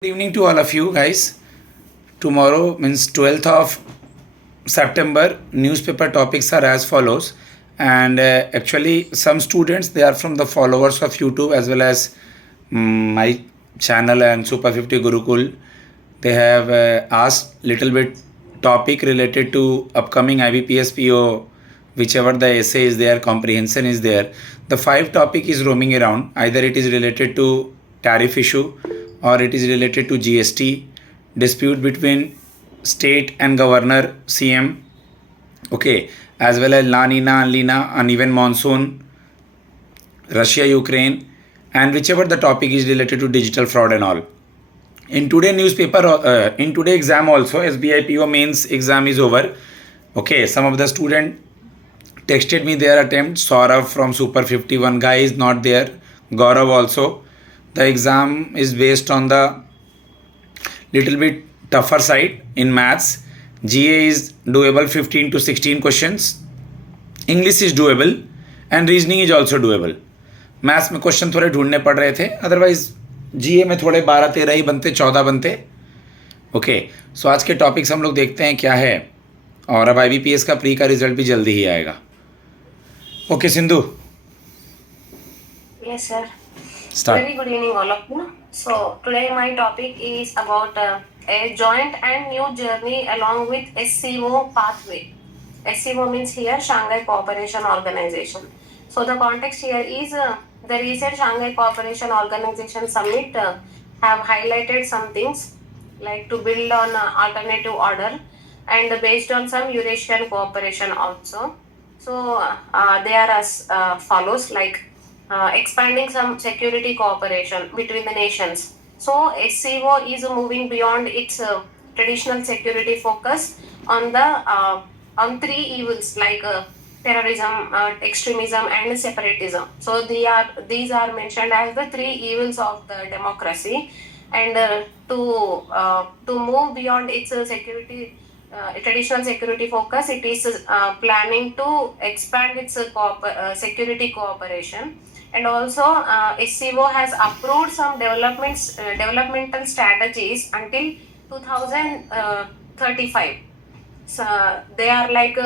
Good evening to all of you guys. Tomorrow means 12th of September. Newspaper topics are as follows. And actually, some students they are from the followers of YouTube as well as my channel and Super 50 Gurukul. They have asked little bit topic related to upcoming IBPS PO, whichever the essay is there, comprehension is there. The five topic is roaming around. Either it is related to tariff issue or it is related to GST, dispute between state and governor CM, okay, as well as La Nina, Lina, uneven monsoon, Russia, Ukraine, and whichever the topic is related to digital fraud and all. In today newspaper, in today exam also, SBI PO mains exam is over. Okay, some of the student texted me their attempt. Saurav from Super 51 guy is not there. Gaurav also. The exam is based on the little bit tougher side in maths. GA is doable 15 to 16 questions. English is doable and reasoning is also doable. Maths में question थोड़े ढूंढने पड़ रहे थे, otherwise जीए में थोड़े 12-13 ही बनते, 14 बनते. ओके, सो आज के टॉपिक्स हम लोग देखते हैं क्या है, और अब IBPS का प्री का रिजल्ट भी जल्दी ही आएगा. Okay Sindhu. Yes, sir. Start. Very good evening, all of you. So, today my topic is about a joint and new journey along with SCO pathway. SCO means here Shanghai Cooperation Organization. So, the context here is the recent Shanghai Cooperation Organization summit have highlighted some things like to build on alternative order and based on some Eurasian cooperation also. So, they are as follows like expanding some security cooperation between the nations. So SCO is moving beyond its traditional security focus on the on three evils like terrorism, extremism, and separatism. So these are mentioned as the three evils of the democracy, and to move beyond its security. Traditional security focus, it is planning to expand its security cooperation, and also SCO has approved some developmental strategies until 2035. So they are like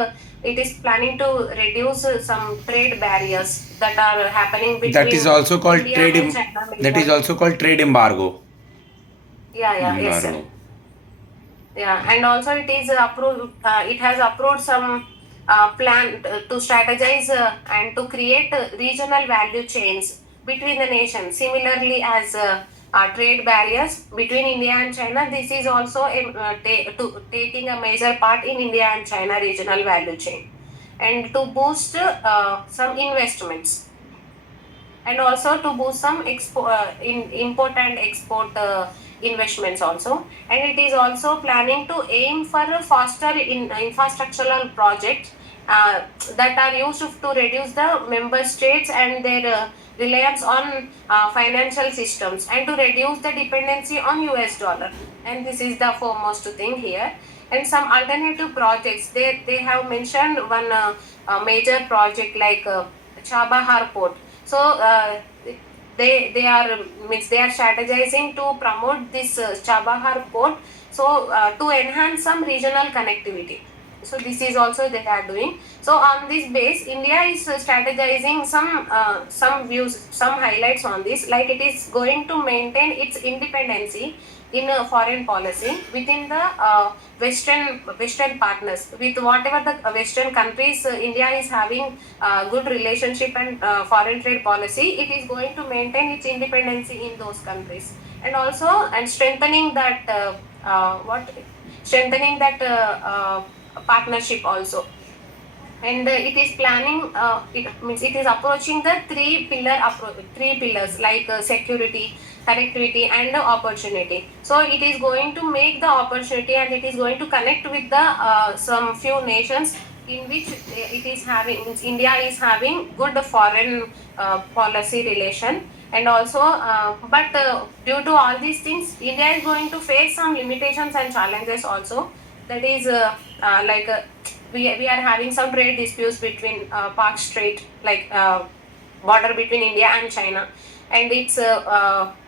it is planning to reduce some trade barriers that are happening between. That is also called India trade. and China. That is also called trade embargo. Yeah, yes, sir. Yeah, and also it is approved. It has approved some plan to strategize and to create regional value chains between the nations. Similarly, as trade barriers between India and China, this is also taking a major part in India and China regional value chain, and to boost some investments, and also to boost some import and export investments also. And it is also planning to aim for a faster infrastructural projects that are used to reduce the member states and their reliance on financial systems, and to reduce the dependency on US dollar. And this is the foremost thing here. And some alternative projects, they have mentioned one major project like Chabahar port. So they are strategizing to promote this Chabahar port, so to enhance some regional connectivity. So this is also they are doing. So on this base, India is strategizing some views, some highlights on this, like it is going to maintain its independency in foreign policy within the Western partners, with whatever the Western countries India is having good relationship and foreign trade policy, it is going to maintain its independency in those countries, and also and strengthening that partnership also. And it is planning, it is approaching the three pillars like security, connectivity, and opportunity. So it is going to make the opportunity, and it is going to connect with the some few nations in which it is having, India is having good foreign policy relation. And also but due to all these things, India is going to face some limitations and challenges also. That is like we are having some trade disputes between Park Strait, like border between India and China, and its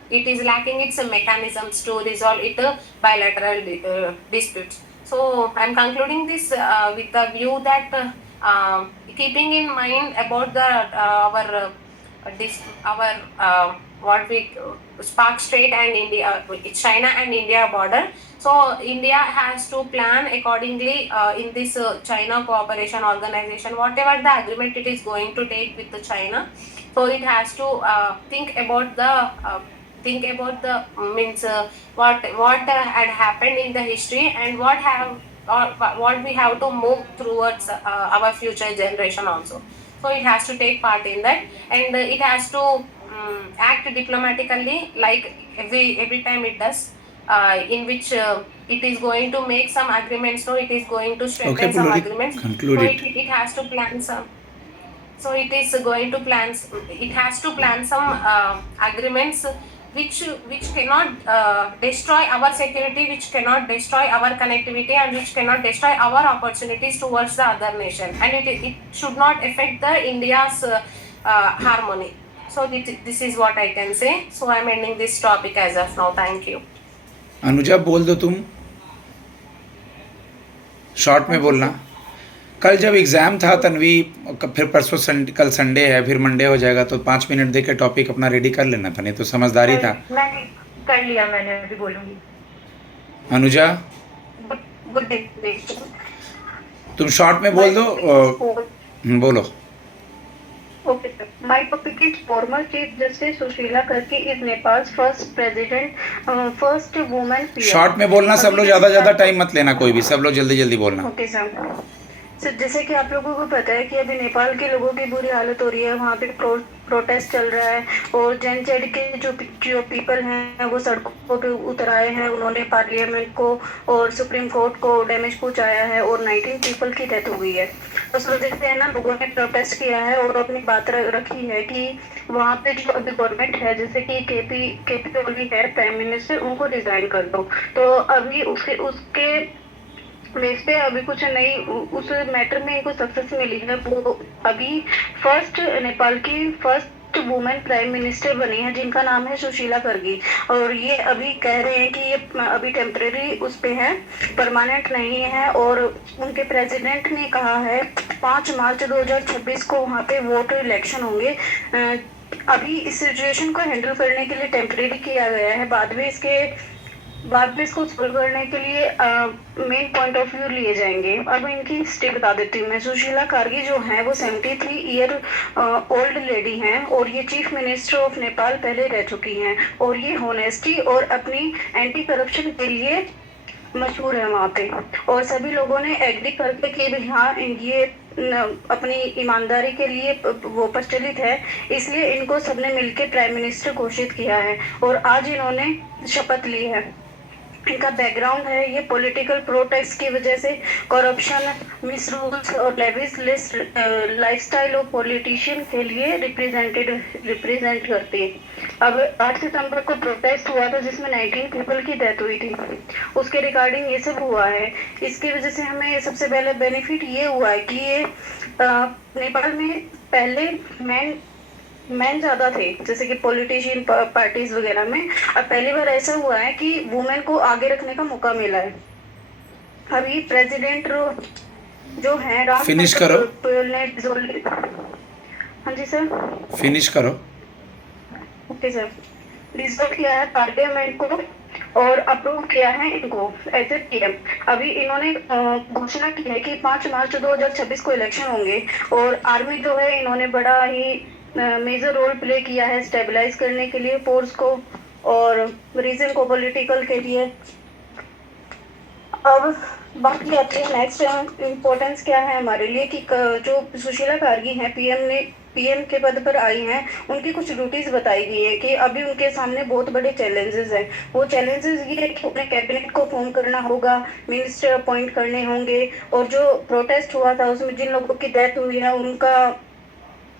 it is lacking its mechanisms to resolve it bilateral disputes. So I'm concluding this with the view that keeping in mind about the our what we Spark Strait and India, China and India border. So India has to plan accordingly in this China Cooperation Organization, whatever the agreement it is going to take with the China. So it has to think about the means what had happened in the history and what we have to move towards our future generation also. So it has to take part in that, and it has to act diplomatically like every time it does, in which it is going to make some agreements, so it is going to Okay, strengthen some Pulori, agreements. conclude So it. it has to plan some. So it is going to plan. It has to plan some agreements which cannot destroy our security, which cannot destroy our connectivity, and which cannot destroy our opportunities towards the other nation. And it should not affect the India's harmony. So this is what I can say. So I'm ending this topic as of now. Thank you. Anuja बोल दो तुम, short में बोलना। कल जब exam था तन्वी, फिर परसों कल संडे है, फिर मंडे हो जाएगा, तो 5 मिनट दे के टॉपिक अपना रेडी कर लेना था, नहीं तो समझदारी था। मैंने कर लिया, मैंने अभी बोलूंगी। Anuja good day. तुम शॉर्ट में बोल दो। बोलो। Okay, sir. My topic is former Chief Justice Sushila Karki is Nepal's first president, first woman PM. Short में बोलना, सब लोग ज़्यादा टाइम मत लेना, कोई भी, सब लोग जल्दी बोलना। Okay sir. सर जैसे कि आप लोगों को पता है कि अभी नेपाल के लोगों की बुरी हालत हो रही है, वहाँ पे प्रोटेस्ट चल रहा है और जनजेड के जो पीपल हैं वो सड़कों पे उतर आए हैं। उन्होंने पार्लियामेंट को और सुप्रीम कोर्ट को डैमेज पहुंचाया है और 19 पीपल की डेथ हो गई है। तो उस वजह से है ना, लोगों ने प्रोटेस्ट किया है और अपनी बात रखी है कि वहाँ पे जो अभी गवर्नमेंट है, जैसे कि केपी ओली है प्राइम मिनिस्टर, उनको रिजाइन कर दो। तो अभी उसके बेस पे अभी कुछ नई उस मैटर में इनको सक्सेस मिली है। वो अभी नेपाल की फर्स्ट वुमेन प्राइम मिनिस्टर बनी है, जिनका नाम है सुशीला करगी। और ये अभी कह रहे हैं कि ये अभी टेम्परेरी उस पे है, परमानेंट नहीं है। और उनके प्रेसिडेंट ने कहा है 5 मार्च 2026 को वहाँ पे वोट इलेक्शन होंगे। अभी इस सिचुएशन को हैंडल करने के लिए टेम्परेरी किया गया है, बाद में इसको सोल्व करने के लिए मेन पॉइंट ऑफ व्यू लिए जाएंगे। अब इनकी हिस्ट्री बता देती हूँ मैं। सुशीला कार्गी जो है वो 73 ईयर ओल्ड लेडी हैं और ये चीफ मिनिस्टर ऑफ नेपाल पहले रह चुकी हैं। और ये होनेस्टी और अपनी एंटी करप्शन के लिए मशहूर है वहाँ पे। और सभी लोगों ने एग्री करके कि हाँ, ये अपनी ईमानदारी के लिए वो प्रचलित है, इसलिए इनको सबने मिलकर प्राइम मिनिस्टर घोषित किया है और आज इन्होंने शपथ ली है। इनका बैकग्राउंड है, ये पॉलिटिकल प्रोटेस्ट की वजह से करप्शन, मिस रूल्स और लेविश लाइफस्टाइल ऑफ पॉलिटिशियन के लिए रिप्रेजेंट करती है। अब 8 सितंबर को प्रोटेस्ट हुआ था जिसमें 19 पीपल की डेथ हुई थी, उसके रिगार्डिंग ये सब हुआ है। इसकी वजह से हमें सबसे पहले बेनिफिट ये हुआ है कि ये नेपाल में पहले मैन ज्यादा थे, जैसे कि पॉलिटिशियन पार्टीज वगैरह में। अब पहली बार ऐसा हुआ है कि वुमेन को आगे रखने का मौका मिला है। अभी प्रेसिडेंट जो है राम फिनिश करो। हाँ जी सर, फिनिश करो। Okay sir. रिजोल्व किया है पार्लियामेंट को और अप्रूव किया है इनको एज ए पीएम। अभी इन्होंने घोषणा की है कि 5 मार्च 2026 को इलेक्शन होंगे। और आर्मी जो है, इन्होंने बड़ा ही मेजर रोल प्ले किया है स्टेबलाइज करने के लिए फोर्स को और रीजन को पॉलिटिकल के लिए। अब बाकी आती है नेक्स्ट इम्पोर्टेंस क्या है हमारे लिए कि जो सुशीला कार्गी हैं पीएम के पद पर आई हैं, उनकी कुछ ड्यूटीज बताई गई है कि अभी उनके सामने बहुत बड़े चैलेंजेस हैं। वो चैलेंजेस ये है कि उन्हें कैबिनेट को फॉर्म करना होगा, मिनिस्टर अपॉइंट करने होंगे और जो प्रोटेस्ट हुआ था उसमें जिन लोगों की डेथ हुई है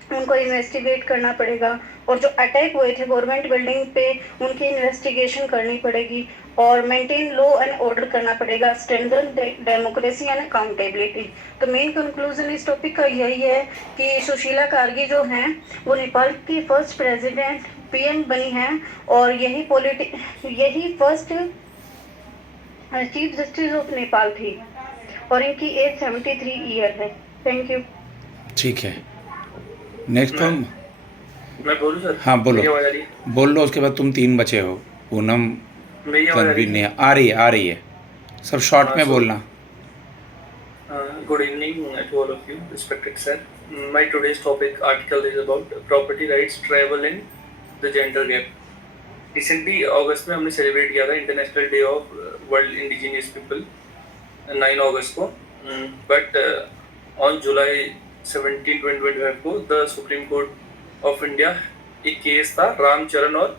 उनको इन्वेस्टिगेट करना पड़ेगा। और जो अटैक हुए थे गवर्नमेंट बिल्डिंग पे उनकी इन्वेस्टिगेशन करनी पड़ेगी और मेंटेन लॉ एंड ऑर्डर करना पड़ेगा, स्ट्रेंथन डेमोक्रेसी एंड अकाउंटेबिलिटी। तो मेन कंक्लूजन इस टॉपिक का यही है कि सुशीला कारगी जो हैं वो नेपाल की फर्स्ट प्रेसिडेंट पीएम बनी हैं और यही first chief justice of Nepal थी और इनकी एज 73 ईयर है। Thank you. ठीक है, नेक्स्ट तुम। मैं बोलूं सर? हाँ बोलो, मेरी आवाज आ रही है? बोल लो, उसके बाद तुम 3 बचे हो, पूनम मेरी आवाज आ रही तनवीर है? ने आ रही है, सब शॉर्ट हाँ, में so- बोलना। Good evening to all of you, respected sir. My today's topic article is about property rights, travel and the gender gap. Recently अगस्त में हमने सेलिब्रेट किया था international day of world indigenous people 9 अगस्त को, बट ऑन जुलाई 17, 2025 को the supreme court of India एक case था रामचरण और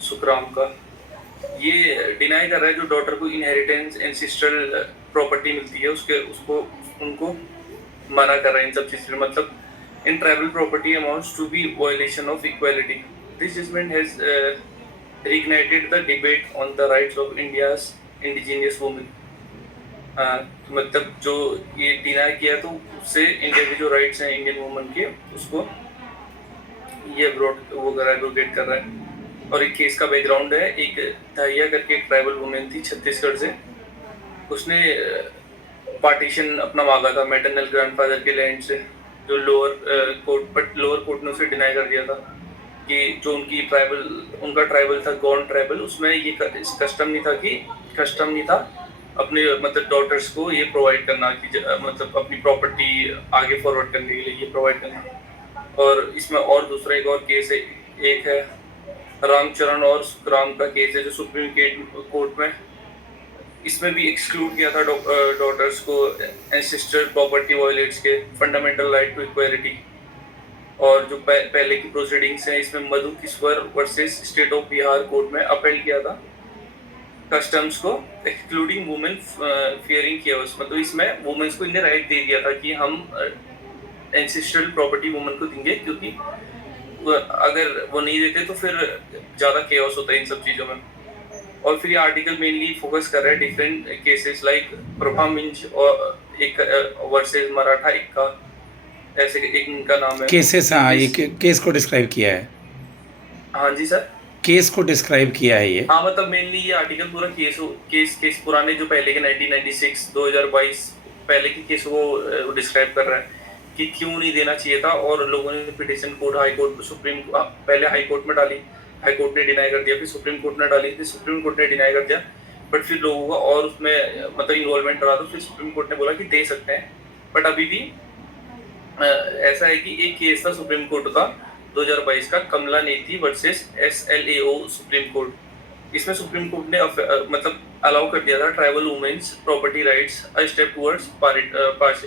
सुखराम का। ये डिनाई कर रहा है जो डॉटर को इनहेरिटेंस एंसिस्ट्रल प्रॉपर्टी मिलती है उसको उनको मना कर रहा है इन सब चीज़ से। मतलब in tribal property amounts to be violation of equality. This judgment has reignited the debate on the rights of India's indigenous women. मतलब जो ये डिनाई किया तो उससे इंडिया के जो राइट्स हैं इंडियन वुमन के उसको ये वो कर रहा है, एडवोकेट कर रहा है। और एक केस का बैकग्राउंड है, एक दहिया करके एक ट्राइबल वुमेन थी छत्तीसगढ़ से, उसने पार्टीशन अपना मांगा था मैटरनल ग्रैंडफादर के लैंड से, जो लोअर कोर्ट ने उसे डिनाई कर दिया था कि जो उनका ट्राइबल था गौंड ट्राइबल, उसमें ये कस्टम नहीं था अपने मतलब डॉटर्स को ये प्रोवाइड करना कि मतलब अपनी प्रॉपर्टी आगे फॉरवर्ड करने के लिए ये प्रोवाइड करना। और इसमें और दूसरा एक और केस है, एक है रामचरण और सुखराम का केस है जो सुप्रीम कोर्ट में, इसमें भी एक्सक्लूड किया था डॉटर्स को एंसेस्ट्रल प्रॉपर्टी वायलेट्स के फंडामेंटल राइट टू इक्वालिटी। और जो पहले की प्रोसीडिंग्स हैं इसमें Madhu Kishwar versus state of Bihar court में अपील किया था कस्टम्स को एक्सक्लूडिंग वुमेन फियरिंग केओस। मतलब इसमें वुमेन्स को इन्हें राइट दे दिया था कि हम एंसेस्ट्रल प्रॉपर्टी वुमेन को देंगे, क्योंकि अगर वो नहीं देते तो फिर ज़्यादा केओस होता है इन सब चीज़ों में। और फिर ये आर्टिकल मेनली फोकस कर रहा है different cases like Prabha Minj और एक वर्सेस मराठा इक्का, ऐसे एक इनका नाम है केसेस। हाँ, ये केस को डिस्क्राइब किया है। हाँ जी सर, केस को डिस्क्राइब किया है ये। हाँ मतलब मेनली ये आर्टिकल पूरा केस पुराने जो पहले के 1996 2022 पहले के केस को डिस्क्राइब कर रहा है कि क्यों नहीं देना चाहिए था। और लोगों ने पिटिशन कोर्ट हाई कोर्ट पहले हाई कोर्ट में डाली, हाई कोर्ट ने डिनाई कर दिया, फिर सुप्रीम कोर्ट ने डाली, फिर सुप्रीम कोर्ट ने डिनाई कर दिया, बट फिर लोगों का और उसमें मतलब इन्वॉल्वमेंट रहा तो फिर सुप्रीम कोर्ट ने बोला कि दे सकते हैं। बट अभी भी ऐसा है कि एक केस था सुप्रीम कोर्ट का 2022 का Kamla Neti versus SLAO supreme court. इसमें सुप्रीम कोर्ट ने मतलब अलाउ कर दिया था tribal women's property rights a step towards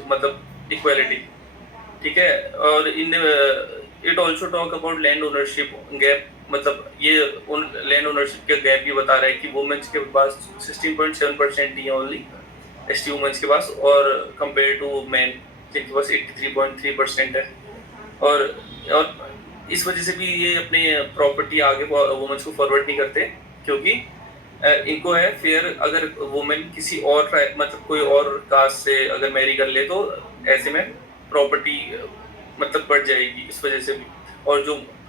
मतलब इक्वालिटी, ठीक है। और in it also talk about land ownership gap, मतलब ये लैंड ओनरशिप के गैप भी बता रहा है कि वुमेन्स के पास 16.7% ही है ओनली ST वुमेन्स के पास, और कंपेयर टू मैन जिनके पास 83.3% है। और इस वजह से भी ये अपने प्रॉपर्टी आगे वुमेन्स को फॉरवर्ड नहीं करते, क्योंकि इनको है फेयर अगर वुमेन किसी और मतलब कोई और कास्ट से अगर मैरी कर ले तो ऐसे में प्रॉपर्टी मतलब बढ़ जाएगी इस वजह से भी। और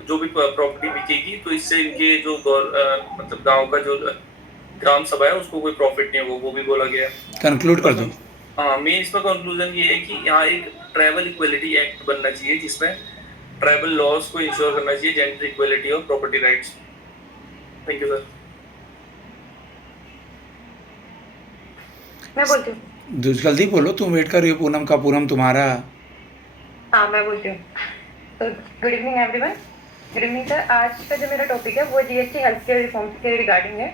जो भी प्रॉपर्टी बिकेगी तो इससे इनके जो मतलब गांव का जो ग्राम सभा है उसको कोई प्रॉफिट नहीं होगा, वो भी बोला गया। कंक्लूड कर दो। हाँ, मेन इसका कंक्लूजन ये है कि यहाँ एक ट्राइबल इक्वलिटी एक्ट बनना चाहिए जिसमें ट्राइबल लॉज को इंश्योर करना चाहिए, जेंडर इक्वलिटी और property rights. Thank you sir. मैं बोलती हूँ। जल्दी बोलो, तुम वेट कर रही हो पूनम का। पूनम तुम्हारा। हाँ मैं बोलती हूँ। तो good evening everyone. Good evening sir. आज का जो मेरा टॉपिक है वो GST हेल्थ केयर रिफॉर्म्स के रिगार्डिंग है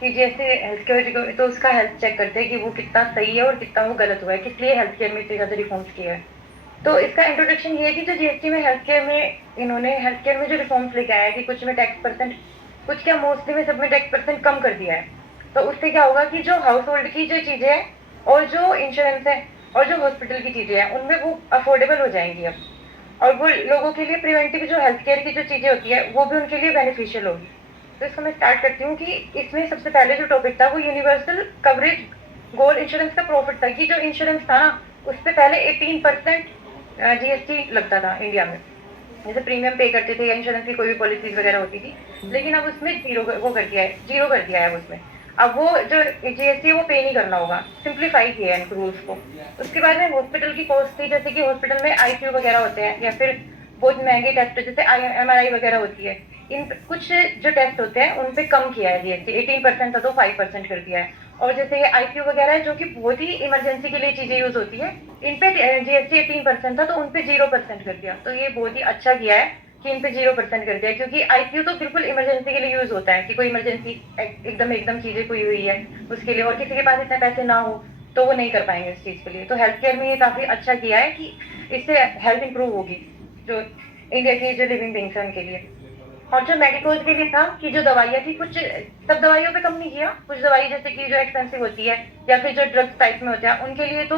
कि जैसे हेल्थ केयर तो उसका हेल्थ चेक करते हैं कि वो कितना सही है और कितना वो गलत हुआ है, किस लिए हेल्थ केयर में इतने ज़्यादा रिफॉर्म्स किया है। तो इसका इंट्रोडक्शन ये है कि जो GST में हेल्थ केयर में इन्होंने हेल्थ केयर में जो रिफॉर्म्स लेके आया है कि कुछ में टैक्स परसेंट, कुछ क्या मोस्टली में सब में टैक्स परसेंट कम कर दिया है। तो उससे क्या होगा कि जो हाउस होल्ड की जो चीज़ें हैं और जो इंश्योरेंस है और जो हॉस्पिटल की चीज़ें हैं उनमें वो अफोर्डेबल हो जाएंगी अब। और वो लोगों के लिए प्रिवेंटिव जो हेल्थ केयर की जो चीज़ें होती है वो भी उनके लिए बेनिफिशियल होगी। तो इसको मैं स्टार्ट करती हूँ कि इसमें सबसे पहले जो टॉपिक था वो यूनिवर्सल कवरेज गोल्ड इंश्योरेंस का प्रॉफिट था कि जो इंश्योरेंस था ना उस पे पहले 18% जीएसटी लगता था इंडिया में, जैसे प्रीमियम पे करते थे या इंश्योरेंस की कोई भी पॉलिसीज वगैरह होती थी, लेकिन अब उसमें जीरो कर दिया है उसमें। अब वो जो जीएसटी है वो पे नहीं करना होगा, सिंप्लीफाई किया है रूल्स को। उसके बाद में हॉस्पिटल की कॉस्ट थी, जैसे कि हॉस्पिटल में आईसीयू वगैरह होते हैं या फिर बहुत महंगे टेस्ट जैसे एमआरआई वगैरह होती है, इन कुछ जो टेस्ट होते हैं उन पे कम किया है जीएसटी, 18% था तो 5% कर दिया है। और जैसे ये आईसीयू वगैरह है जो कि बहुत ही इमरजेंसी के लिए चीजें यूज होती है, इन पे जीएसटी 18% था तो उन पे 0% कर दिया। तो ये बहुत ही अच्छा किया है कि इन पे 0% कर दिया, क्योंकि आईसीयू तो बिल्कुल इमरजेंसी के लिए यूज होता है कि कोई इमरजेंसी एकदम एकदम चीजें कोई हुई है उसके लिए, और किसी के पास इतने पैसे ना हो तो वो नहीं कर पाएंगे इस चीज के लिए। तो हेल्थ केयर में ये काफी अच्छा किया है कि इससे हेल्थ इंप्रूव होगी जो इंडिया की जो लिविंग थिंग्स है उनके लिए। और जो मेडिकोज के लिए था कि जो दवाइयाँ थी कुछ सब दवाइयों पे कम नहीं किया, कुछ दवाई जैसे कि जो एक्सपेंसिव होती है या फिर जो ड्रग्स टाइप में होते हैं उनके लिए तो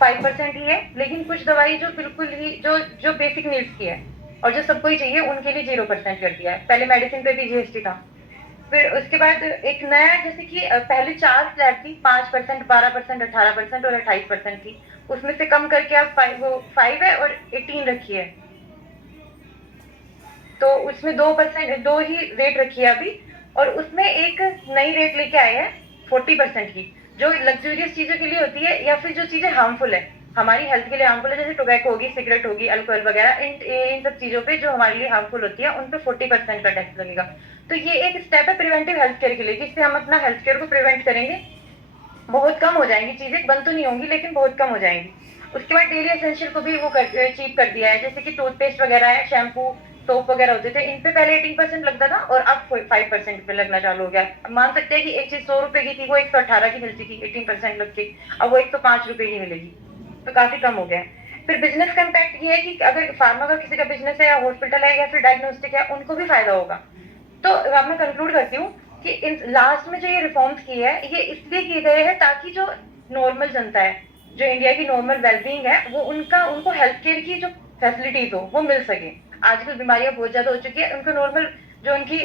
5% ही है, लेकिन कुछ दवाई जो बिल्कुल ही जो जो बेसिक नीड्स की है और जो सबको ही चाहिए उनके लिए 0% कर दिया है। पहले मेडिसिन पे भी जीएसटी था। फिर उसके बाद एक नया जैसे कि पहले 4 स्लैब थी, 5%, 12%, 18% और 28% थी, उसमें से कम करके अब 5 है और 18 रखी है। तो उसमें 2% 2 ही रेट रखी है अभी, और उसमें एक नई रेट लेके आए हैं 40% की, जो लग्जूरियस चीजों के लिए होती है या फिर जो चीजें हार्मफुल है, हमारी हेल्थ के लिए हार्मफुल है, जैसे टोबैको होगी, सिगरेट होगी, अल्कोहल वगैरह, इन सब चीजों पे जो हमारे लिए हार्मफुल होती है उन पे 40% का टैक्स लगेगा। तो ये एक स्टेप है प्रिवेंटिव हेल्थ केयर के लिए, जिससे हम अपना हेल्थ केयर को प्रिवेंट करेंगे, बहुत कम हो जाएंगी चीजें, बंद तो नहीं होंगी लेकिन बहुत कम हो जाएंगी। उसके बाद डेली एसेंशियल को भी वो चीप कर दिया है, जैसे कि टूथपेस्ट वगैरह है, शैम्पू, सोप वगैरह होते थे, इन पे पहले 18% लगता था और अब 5% पे लगना चालू हो गया। अब मान सकते हैं कि एक चीज 100 रुपए की थी वो 118 की मिलती थी 18% लग के, अब वो 105 रुपए की मिलेगी, तो काफी कम हो गया है। फिर बिजनेस का इम्पैक्ट ये है कि अगर फार्मा का किसी का बिजनेस है या हॉस्पिटल है या फिर डायग्नोस्टिक है उनको भी फायदा होगा। तो अब मैं कंक्लूड करती हूँ कि इन लास्ट में जो ये रिफॉर्म्स किए हैं ये इसलिए किए गए हैं ताकि जो नॉर्मल जनता है, जो इंडिया की नॉर्मल वेलबींग है, वो उनको हेल्थ केयर की जो फैसिलिटीज हो वो मिल सके। आजकल बीमारियां बहुत ज्यादा हो चुकी है, उनको नॉर्मल जो उनकी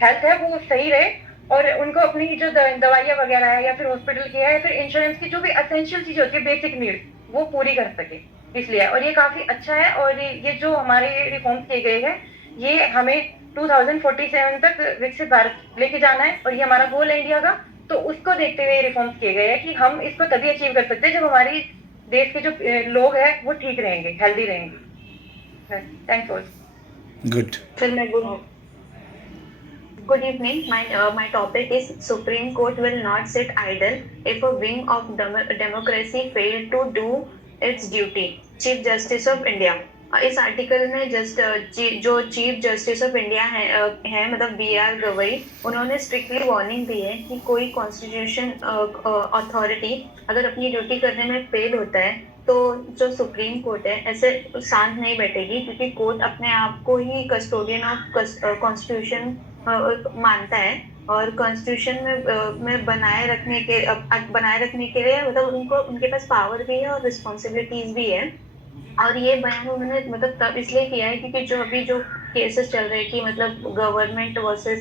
हेल्थ है वो सही रहे, और उनको अपनी जो दवाइयाँ वगैरह है या फिर हॉस्पिटल की है या फिर इंश्योरेंस की जो भी असेंशियल चीज होती है, बेसिक नीड, वो पूरी कर सके, इसलिए। और ये काफी अच्छा है, और ये जो हमारे रिफॉर्म्स किए गए हैं ये हमें 2047 तक विकसित भारत लेके जाना है, और ये हमारा गोल है इंडिया का। तो उसको देखते हुए रिफॉर्म्स किए गए हैं कि हम इसको तभी अचीव कर सकते हैं जब हमारी देश के जो लोग हैं वो ठीक रहेंगे, हेल्दी रहेंगे। Thanks all. Good. फिर मैं Good evening. My topic is Supreme Court will not sit idle if a wing of democracy fail to do its duty. Chief Justice of India. इस आर्टिकल में जो चीफ जस्टिस ऑफ इंडिया है मतलब B R. Gavai, उन्होंने strictly warning दी है कि कोई constitution authority अगर अपनी ड्यूटी करने में फेल होता है तो जो सुप्रीम कोर्ट है ऐसे शांत नहीं बैठेगी, क्योंकि कोर्ट अपने आप को ही कस्टोडियन ऑफ कॉन्स्टिट्यूशन मानता है, और कॉन्स्टिट्यूशन में बनाए रखने के लिए मतलब उनके पास पावर भी है और रिस्पॉन्सिबिलिटीज भी है। और ये बयान उन्होंने मतलब तब इसलिए किया है क्योंकि जो केसेस चल रहे हैं कि मतलब government versus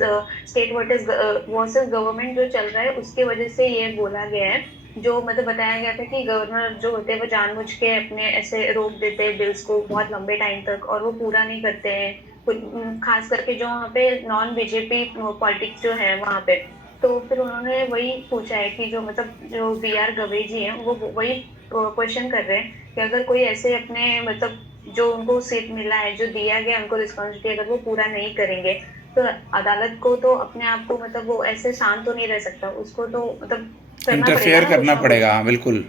state versus government जो चल रहा है उसके वजह से ये बोला गया है। जो मतलब बताया गया था कि गवर्नर जो होते हैं वो जानबूझ के अपने ऐसे रोक देते हैं बिल्स को बहुत लंबे टाइम तक, और वो पूरा नहीं करते हैं, खास करके जो वहाँ पे नॉन बीजेपी पॉलिटिक्स जो है वहाँ पे। तो फिर उन्होंने वही पूछा है कि जो मतलब जो बी.आर. गवई जी हैं वो वही क्वेश्चन कर रहे हैं कि अगर कोई ऐसे अपने मतलब जो उनको सीट मिला है, जो दिया गया उनको रिस्पॉन्सिबिलिटी, अगर वो पूरा नहीं करेंगे तो अदालत को तो अपने आप को मतलब वो ऐसे शांत तो नहीं रह सकता, उसको तो मतलब करना पड़ेगा इंटरफेयर ना करना कुछ ना पड़ेगा, हाँ बिल्कुल।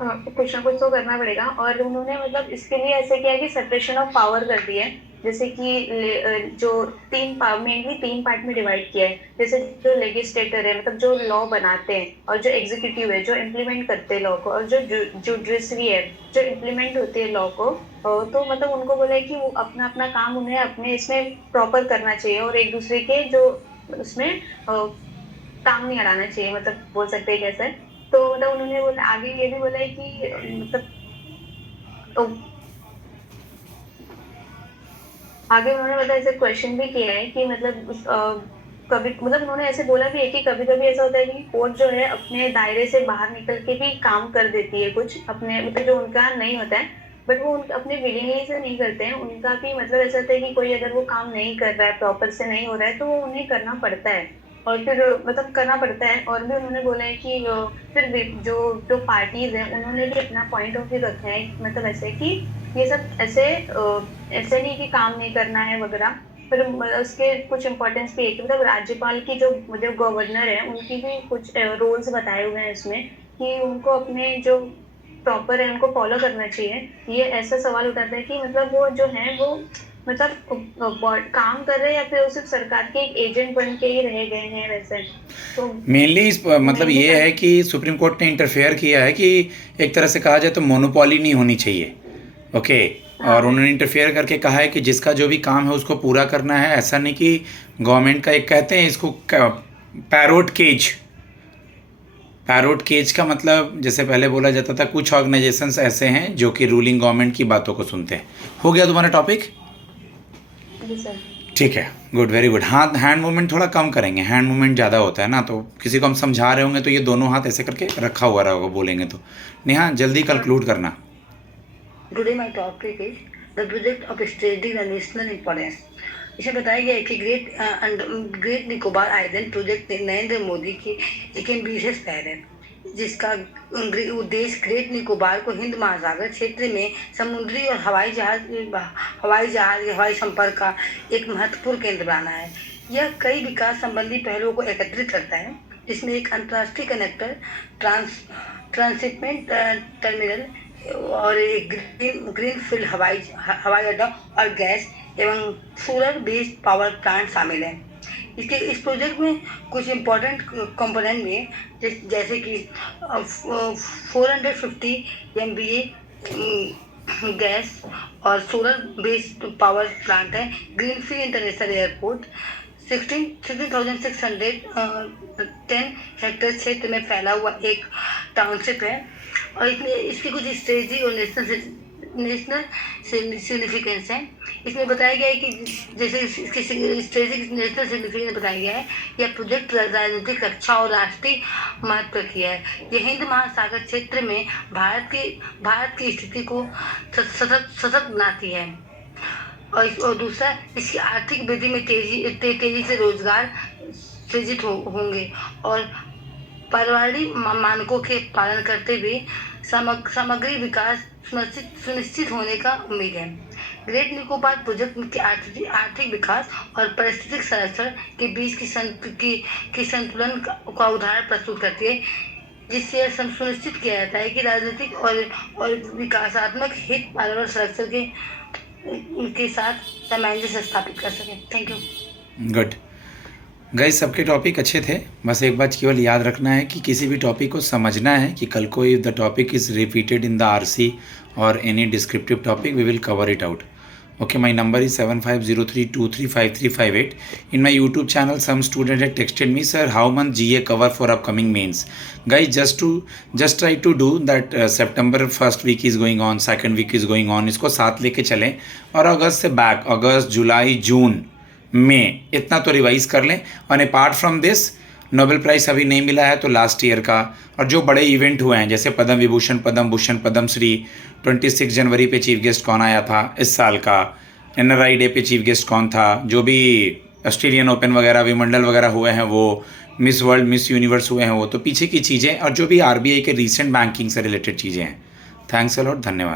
कुछ ना कुछ तो करना पड़ेगा। और उन्होंने मतलब इसके लिए ऐसे किया कि सेपरेशन ऑफ पावर कर दी है, जैसे कि जो मेनली 3 पार्ट में डिवाइड किया है। जैसे जो लेजिस्लेटर है मतलब जो लॉ बनाते हैं, और जो एग्जीक्यूटिव है जो इम्प्लीमेंट करते हैं लॉ को, और जो जुडिशरी है जो इम्प्लीमेंट होती है लॉ को। तो मतलब उनको बोला है कि वो अपना अपना काम उन्हें अपने इसमें प्रॉपर करना चाहिए, और एक दूसरे के जो उसमें टांग नहीं अड़ाना चाहिए, मतलब बोल सकते हैं कैसे। तो मतलब उन्होंने बोला आगे ये भी बोला है कि मतलब आगे उन्होंने मतलब ऐसे क्वेश्चन भी किया है कि मतलब कभी मतलब उन्होंने ऐसे बोला भी है कि कभी कभी ऐसा होता है कि कोर्ट जो है अपने दायरे से बाहर निकल के भी काम कर देती है कुछ अपने मतलब जो उनका नहीं होता है, बट वो अपने विलिंगली से नहीं करते हैं। उनका भी मतलब ऐसा होता है कि कोई अगर वो काम नहीं कर रहा है, प्रॉपर से नहीं हो रहा है, तो वो उन्हें करना पड़ता है और फिर मतलब करना पड़ता है। और भी उन्होंने बोला है कि फिर जो जो पार्टीज हैं उन्होंने भी अपना पॉइंट ऑफ व्यू रखा है, मतलब ऐसे कि ये सब ऐसे ऐसे नहीं कि काम नहीं करना है वगैरह। फिर उसके कुछ इम्पोर्टेंस भी है कि मतलब राज्यपाल की जो मतलब गवर्नर है उनकी भी कुछ रोल्स बताए हुए हैं इसमें कि उनको अपने जो प्रॉपर है उनको फॉलो करना चाहिए। ये ऐसा सवाल उठाता है कि मतलब वो जो है वो मतलब काम कर रहे हैं या फिर वो सिर्फ सरकार के एक एजेंट बन के ही रह गए हैं वैसे। तो मेनली मतलब mainly ये है कि सुप्रीम कोर्ट ने इंटरफेयर किया है कि एक तरह से कहा जाए तो मोनोपोली नहीं होनी चाहिए। ओके। हाँ और उन्होंने इंटरफेयर करके कहा है कि जिसका जो भी काम है उसको पूरा करना है। ऐसा नहीं कि गवर्नमेंट का एक कहते हैं इसको पैरोट केज। पैरोट केज का मतलब जैसे पहले बोला जाता था कुछ ऑर्गेनाइजेशंस ऐसे हैं जो कि रूलिंग गवर्नमेंट की बातों को सुनते हैं। हो गया तुम्हारा टॉपिक? जी सर। ठीक है, गुड, वेरी गुड। हाथ हैंड मूवमेंट थोड़ा कम करेंगे, हैंड मूवमेंट ज़्यादा होता है ना, तो किसी को हम समझा रहे होंगे तो ये दोनों हाथ ऐसे करके रखा हुआ रहेगा बोलेंगे तो। नेहा जल्दी कंक्लूड करना। Today my topic is the project of studying the national importance. इसमें बताया गया है कि great Nicobar island project Narendra Modi की एक एम्बिशियस पहल है, जिसका उद्देश्य ग्रेट निकोबार को हिंद महासागर क्षेत्र में समुद्री और हवाई संपर्क का एक महत्वपूर्ण केंद्र बनाना है। यह कई विकास संबंधी पहलुओं को एकत्रित करता है, जिसमें एक अंतर्राष्ट्रीय कनेक्टर, ट्रांसशिपमेंट टर्मिनल और एक ग्रीन फील्ड हवाई अड्डा और गैस एवं सोलर बेस्ड पावर प्लांट शामिल है। इस प्रोजेक्ट में कुछ इम्पोर्टेंट कंपोनेंट भी है, जैसे कि 450 MVA गैस और सोलर बेस्ड पावर प्लांट है। ग्रीनफील्ड इंटरनेशनल एयरपोर्ट 16,610 हेक्टेयर क्षेत्र में फैला हुआ एक टाउनशिप है और इसकी कुछ स्ट्रेटजी और नेशनल सिग्निफिकेंस है। इसमें बताया गया है कि जैसे इसकी स्ट्रेटजिक नेशनल सिग्निफिकेंस बताया गया है, यह प्रोजेक्ट राजनीतिक रक्षा और राष्ट्रीय महत्व की है। यह हिंद महासागर क्षेत्र में भारत की स्थिति को सशक्त बनाती है। और दूसरा, इसकी आर्थिक वृद्धि में तेजी से रोजगार सृजित होंगे और पर्यावरणीय मानकों के पालन करते हुए सामग्री विकास सुनिश्चित होने का उम्मीद है। ग्रेट निकोबार प्रोजेक्ट के आर्थिक विकास और पारिस्थितिक संरक्षण के बीच की संतुलन का उदाहरण प्रस्तुत करती है, जिससे सुनिश्चित किया जाता है कि राजनीतिक और विकासात्मक हित पर्यावरण संरक्षण के साथ सामंजस्य स्थापित कर सके। Thank you. गुड गाइस, सबके टॉपिक अच्छे थे। बस एक बात केवल याद रखना है कि किसी भी टॉपिक को समझना है कि कल को if the topic is repeated in the RC और any descriptive topic we will cover it out. Okay, my number is 7503235358. In my YouTube channel, some student had texted me, sir, how much GA cover for upcoming mains? Guys, just try to do that. September first week is going on, second week is going on. इसको साथ लेके चलें और अगस्त से back, अगस्त, जुलाई, जून, मई इतना तो revise कर लें. और apart from this, Nobel prize अभी नहीं मिला है तो लास्ट ईयर का, और जो बड़े इवेंट हुए हैं जैसे पद्म विभूषण, पद्म भूषण, पद्मश्री, 26 जनवरी पे चीफ गेस्ट कौन आया था इस साल का, NRI डे पे चीफ गेस्ट कौन था, जो भी ऑस्ट्रेलियन ओपन वगैरह, विमंडल वगैरह हुए हैं वो, मिस वर्ल्ड, मिस यूनिवर्स हुए हैं वो, तो पीछे की चीज़ें और जो भी RBI के रीसेंट बैंकिंग से रिलेटेड चीज़ें हैं. थैंक्स अ लॉट, धन्यवाद.